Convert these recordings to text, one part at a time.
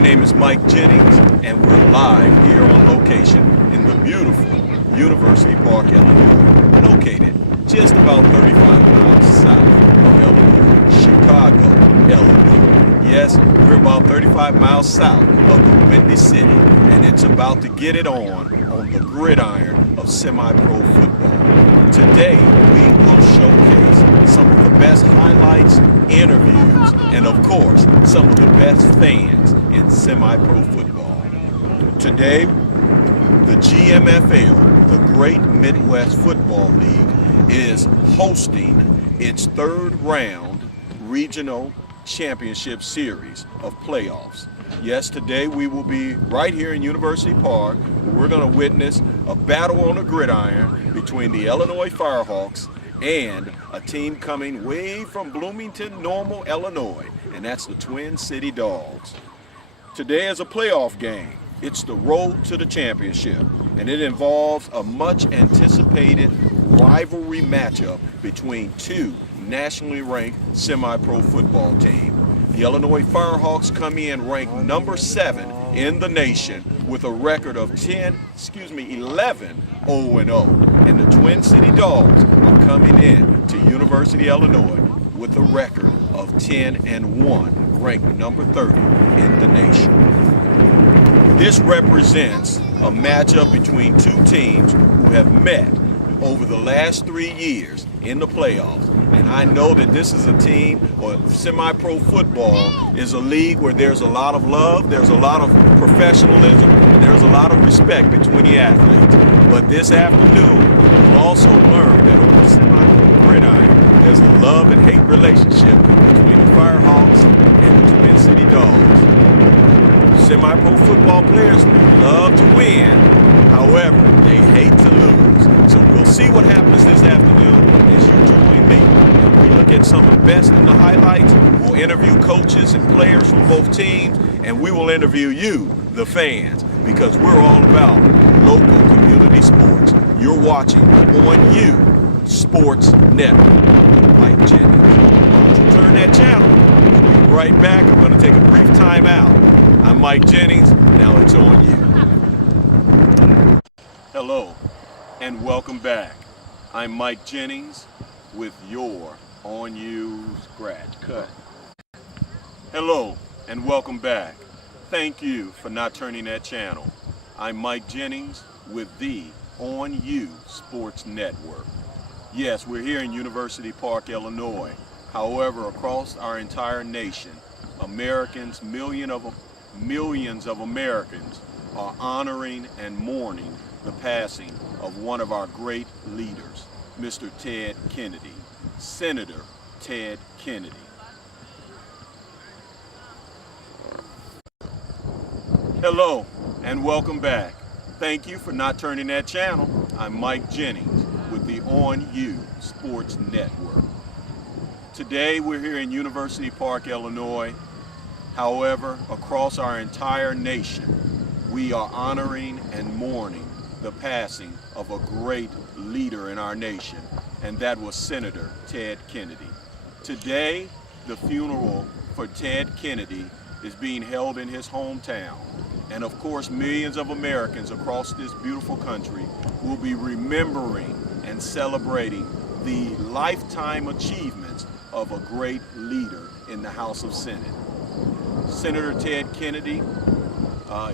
My name is Mike Jennings, and we're live here on location in the beautiful University Park, Illinois, located just about 35 miles south of Illinois, Chicago, Illinois. Yes, we're about 35 miles south of the Windy City, and it's about to get it on the gridiron of semi-pro football. Today, we will showcase some of the best highlights, interviews, and of course, some of the best fans in semi-pro football. Today, the GMFL, the Great Midwest Football League, is hosting its third round regional championship series of playoffs. Yes, today we will be right here in University Park, where we're going to witness a battle on the gridiron between the Illinois Firehawks and a team coming way from Bloomington, Normal, Illinois, and that's the Twin City Dogs. Today is a playoff game. It's the road to the championship, and it involves a much anticipated rivalry matchup between two nationally ranked semi-pro football teams. The Illinois Firehawks come in ranked number 7 in the nation with a record of 11 0-0. And the Twin City Dogs are coming in to University, Illinois with a record of 10-1, ranked number 30 in the nation. This represents a matchup between two teams who have met over the last 3 years in the playoffs. And I know that this is a team, or semi-pro football is a league where there's a lot of love, there's a lot of professionalism, and there's a lot of respect between the athletes. But this afternoon, we'll also learn that on the semi-pro gridiron, there's a love and hate relationship between the Firehawks and the Twin City Dogs. Semi-pro football players love to win, however, they hate to lose. So we'll see what happens this afternoon as you join me. We look at some of the best in the highlights. We'll interview coaches and players from both teams, and we will interview you, the fans, because we're all about local community sports. You're watching On You Sports Network with Mike Jennings. Why don't you turn that channel? We'll be right back. I'm going to take a brief time out. I'm Mike Jennings. Now it's On You. Hello, and welcome back. I'm Mike Jennings with your On You Scratch Cut. Hello, and welcome back. Thank you for not turning that channel. I'm Mike Jennings with the On You Sports Network. Yes, we're here in University Park, Illinois. However, across our entire nation, millions of Americans are honoring and mourning the passing of one of our great leaders, Mr. Ted Kennedy, Senator Ted Kennedy. Hello, and welcome back. Thank you for not turning that channel. I'm Mike Jennings with the On You Sports Network. Today we're here in University Park, Illinois. However, across our entire nation, we are honoring and mourning the passing of a great leader in our nation, and that was Senator Ted Kennedy. Today, the funeral for Ted Kennedy is being held in his hometown, and of course, millions of Americans across this beautiful country will be remembering and celebrating the lifetime achievements of a great leader in the House of Senate. Senator Ted Kennedy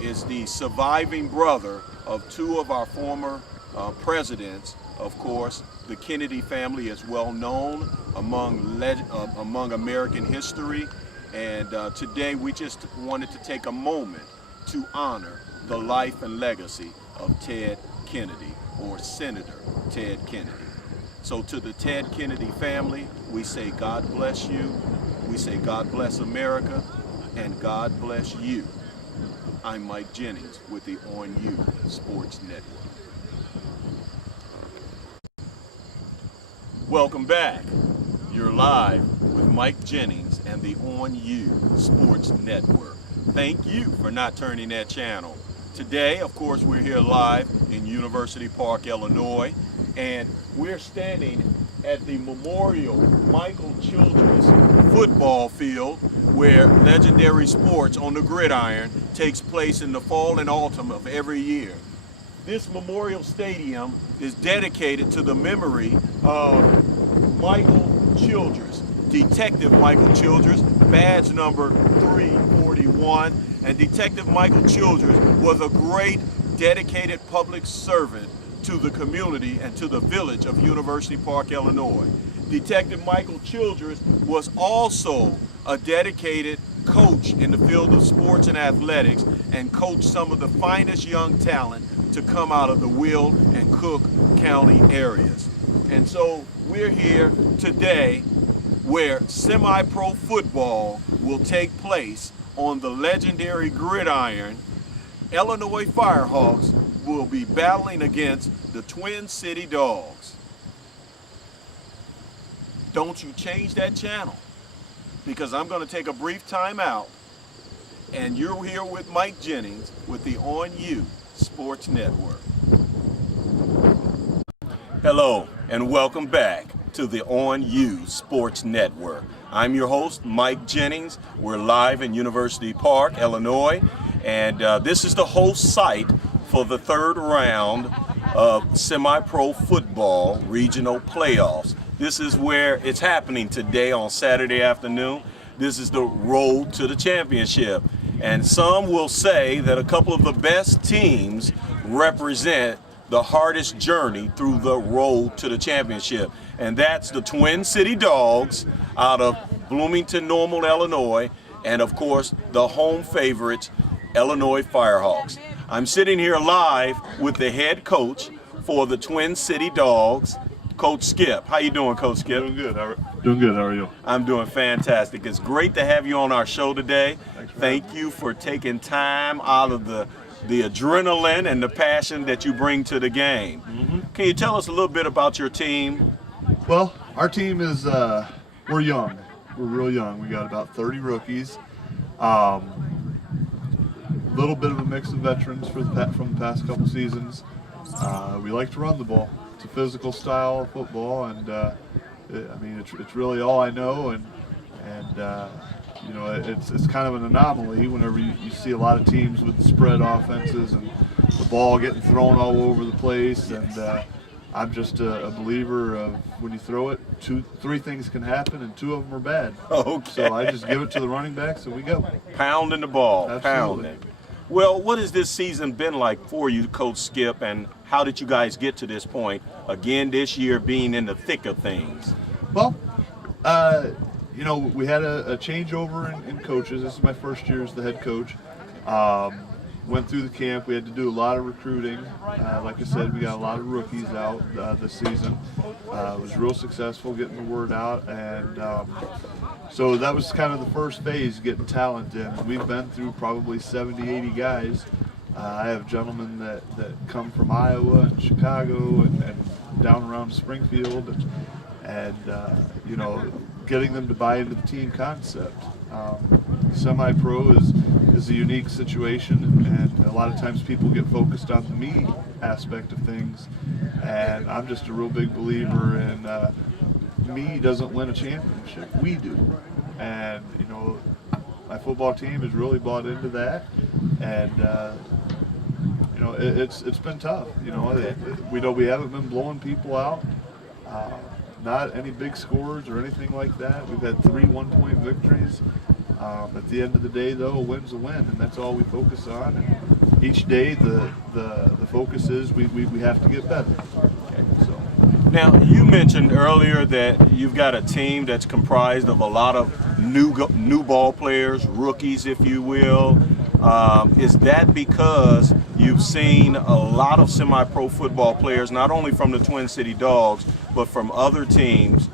is the surviving brother of two of our former presidents. Of course, the Kennedy family is well known among American history, and today we just wanted to take a moment to honor the life and legacy of Ted Kennedy, or Senator Ted Kennedy. So to the Ted Kennedy family, we say God bless you, we say God bless America, and God bless you. I'm Mike Jennings with the On You Sports Network. Welcome back. You're live with Mike Jennings and the On You Sports Network. Thank you for not turning that channel. Today, of course, we're here live in University Park, Illinois, and we're standing at the Memorial Michael Childress football field where legendary sports on the gridiron takes place in the fall and autumn of every year. This Memorial Stadium is dedicated to the memory of Michael Childress, Detective Michael Childress, badge number 341. And Detective Michael Childress was a great, dedicated public servant to the community and to the village of University Park, Illinois. Detective Michael Childress was also a dedicated coach in the field of sports and athletics and coached some of the finest young talent to come out of the Will and Cook County areas. And so we're here today where semi-pro football will take place on the legendary gridiron. Illinois Firehawks will be battling against the Twin City Dogs. Don't you change that channel, because I'm going to take a brief time out, and you're here with Mike Jennings with the On You Sports Network. Hello, and welcome back to the On You Sports Network. I'm your host, Mike Jennings. We're live in University Park, Illinois, and this is the host site for the third round of semi-pro football regional playoffs. This is where it's happening today on Saturday afternoon. This is the road to the championship. And some will say that a couple of the best teams represent the hardest journey through the road to the championship. And that's the Twin City Dogs out of Bloomington Normal, Illinois, and of course the home favorites, Illinois Firehawks. I'm sitting here live with the head coach for the Twin City Dogs, Coach Skip. How you doing, Coach Skip? Doing good. Doing good. How are you? I'm doing fantastic. It's great to have you on our show today. Thank you for taking time out of the adrenaline and the passion that you bring to the game. Can you tell us a little bit about your team? Well, our team is, we're young. We're real young. We got about 30 rookies. Little bit of a mix of veterans from the past couple seasons. We like to run the ball. It's a physical style of football, and it's really all I know. And you know, it's kind of an anomaly whenever you see a lot of teams with spread offenses and the ball getting thrown all over the place. And I'm just a believer of when you throw it, three things can happen, and two of them are bad. Okay. So I just give it to the running backs, and we go. Pounding the ball. Absolutely. Pounding. Well, what has this season been like for you, Coach Skip, and how did you guys get to this point, again this year being in the thick of things? Well, you know, we had a changeover in coaches. This is my first year as the head coach. Went through the camp. We had to do a lot of recruiting. Like I said, we got a lot of rookies out this season. It was real successful getting the word out, and so that was kind of the first phase, getting talent in. We've been through probably 70, 80 guys. I have gentlemen that come from Iowa and Chicago and down around Springfield, and you know, getting them to buy into the team concept. Semi-pro is a unique situation, and a lot of times people get focused on the me aspect of things, and I'm just a real big believer in me doesn't win a championship, we do. And you know, my football team has really bought into that, and you know, it's been tough. You know, we haven't been blowing people out. Not any big scores or anything like that. We've had 3 one-point victories. At the end of the day, though, a win's a win, and that's all we focus on. And each day, the focus is we have to get better. So. Now, you mentioned earlier that you've got a team that's comprised of a lot of new ball players, rookies, if you will. Is that because you've seen a lot of semi-pro football players, not only from the Twin City Dogs, but from other teams,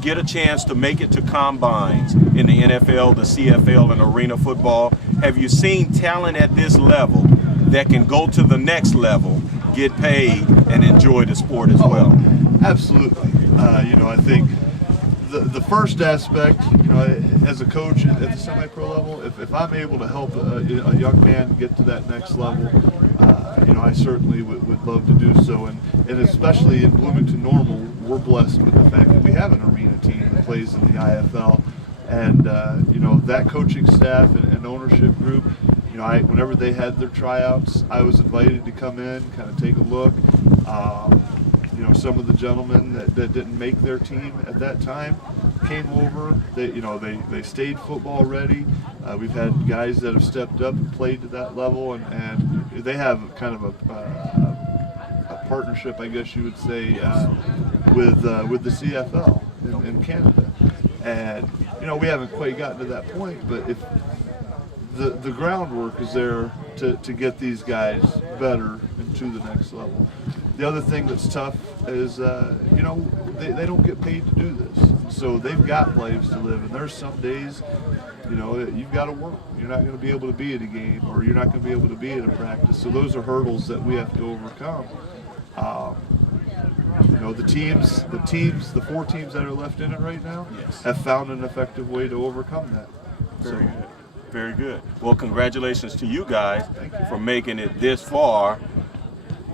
get a chance to make it to combines in the NFL, the CFL, and arena football? Have you seen talent at this level that can go to the next level, get paid, and enjoy the sport as well? Absolutely. You know, I think the first aspect, as a coach at the semi-pro level, if I'm able to help a young man get to that next level, I certainly would love to do so. And especially in Bloomington Normal, we're blessed with the fact that we have an arena team that plays in the IFL. And, that coaching staff and ownership group, whenever they had their tryouts, I was invited to come in, kind of take a look. Some of the gentlemen that didn't make their team at that time came over. They stayed football ready. We've had guys that have stepped up and played to that level, and they have kind of a partnership, I guess you would say, with the CFL in Canada. And we haven't quite gotten to that point, but if the groundwork is there to get these guys better and to the next level. The other thing that's tough is, they don't get paid to do this. So they've got lives to live, and there's some days, you've got to work. You're not going to be able to be at a game, or you're not going to be able to be at a practice. So those are hurdles that we have to overcome. The 4 teams that are left in it right now have found an effective way to overcome that. Very good. Very good. Well, congratulations to you guys for making it this far.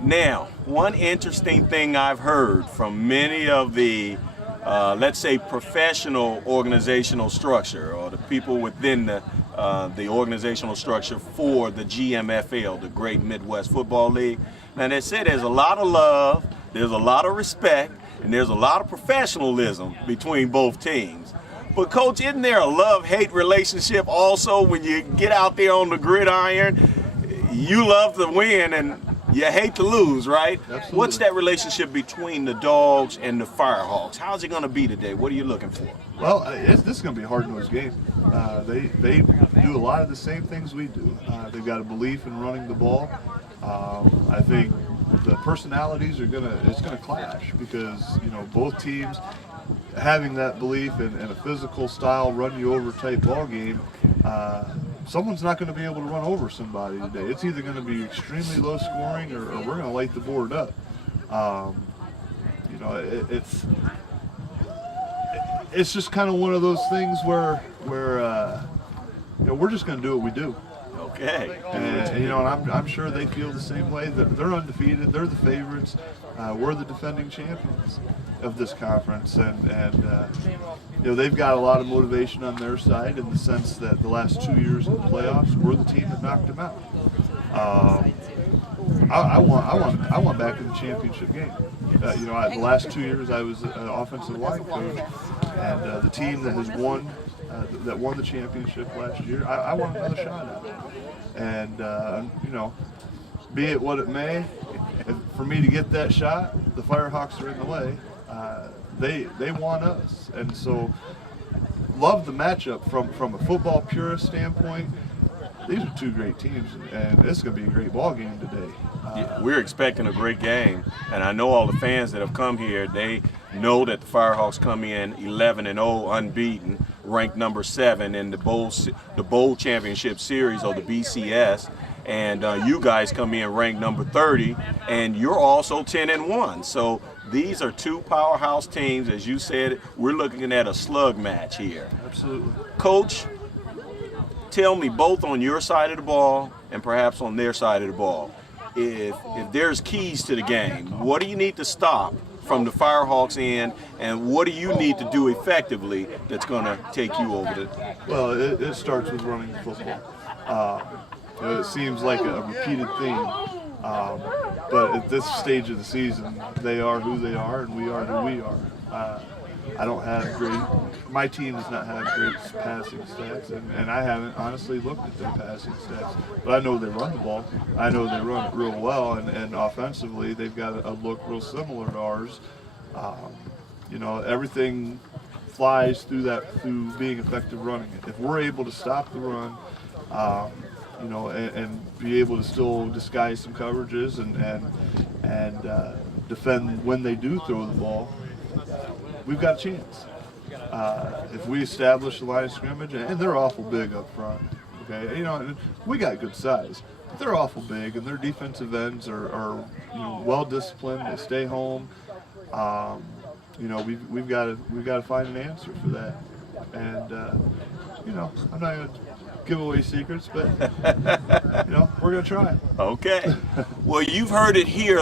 Now, one interesting thing I've heard from many of the, let's say, professional organizational structure, or the people within the organizational structure for the GMFL, the Great Midwest Football League. Now, they say there's a lot of love, there's a lot of respect, and there's a lot of professionalism between both teams. But, Coach, isn't there a love-hate relationship also when you get out there on the gridiron? You love to win and you hate to lose, right? Absolutely. What's that relationship between the Dogs and the Firehawks? How's it going to be today? What are you looking for? Well, this is going to be a hard-nosed game. They do a lot of the same things we do. They've got a belief in running the ball. I think the personalities it's going to clash because both teams having that belief in a physical style, run you over type ball game. Someone's not going to be able to run over somebody today. It's either going to be extremely low scoring or we're going to light the board up. It's just kind of one of those things where we're just going to do what we do. Okay. And I'm sure they feel the same way. They're undefeated. They're the favorites. We're the defending champions of this conference, and they've got a lot of motivation on their side in the sense that the last 2 years in the playoffs, we're the team that knocked them out. I want back in the championship game. The last 2 years I was an offensive line coach, and the team that has won. That won the championship last year, I want another shot at it. And, be it what it may, for me to get that shot, the Firehawks are in the way. They want us. And so, love the matchup from a football purist standpoint. These are 2 great teams, and it's going to be a great ball game today. We're expecting a great game, and I know all the fans that have come here, they know that the Firehawks come in 11-0, unbeaten, ranked number 7 in the Bowl Championship Series, or the BCS, and you guys come in ranked number 30, and you're also 10-1. So these are 2 powerhouse teams. As you said, we're looking at a slug match here. Absolutely. Coach, tell me, both on your side of the ball and perhaps on their side of the ball, if there's keys to the game, what do you need to stop from the Firehawks end, and what do you need to do effectively that's going to take you over the... Well, it starts with running the football. It seems like a repeated theme, but at this stage of the season, they are who they are, and we are who we are. I don't have my team does not have great passing stats, and I haven't honestly looked at their passing stats. But I know they run the ball. I know they run it real well, and offensively, they've got a look real similar to ours. Everything flies through being effective running it. If we're able to stop the run, and be able to still disguise some coverages and defend when they do throw the ball, we've got a chance. If we establish the line of scrimmage, and they're awful big up front, okay, we got good size, but they're awful big, and their defensive ends are well disciplined. They stay home, we've got to find an answer for that. And I'm not going to give away secrets, but we're going to try it. Okay. Well, you've heard it here.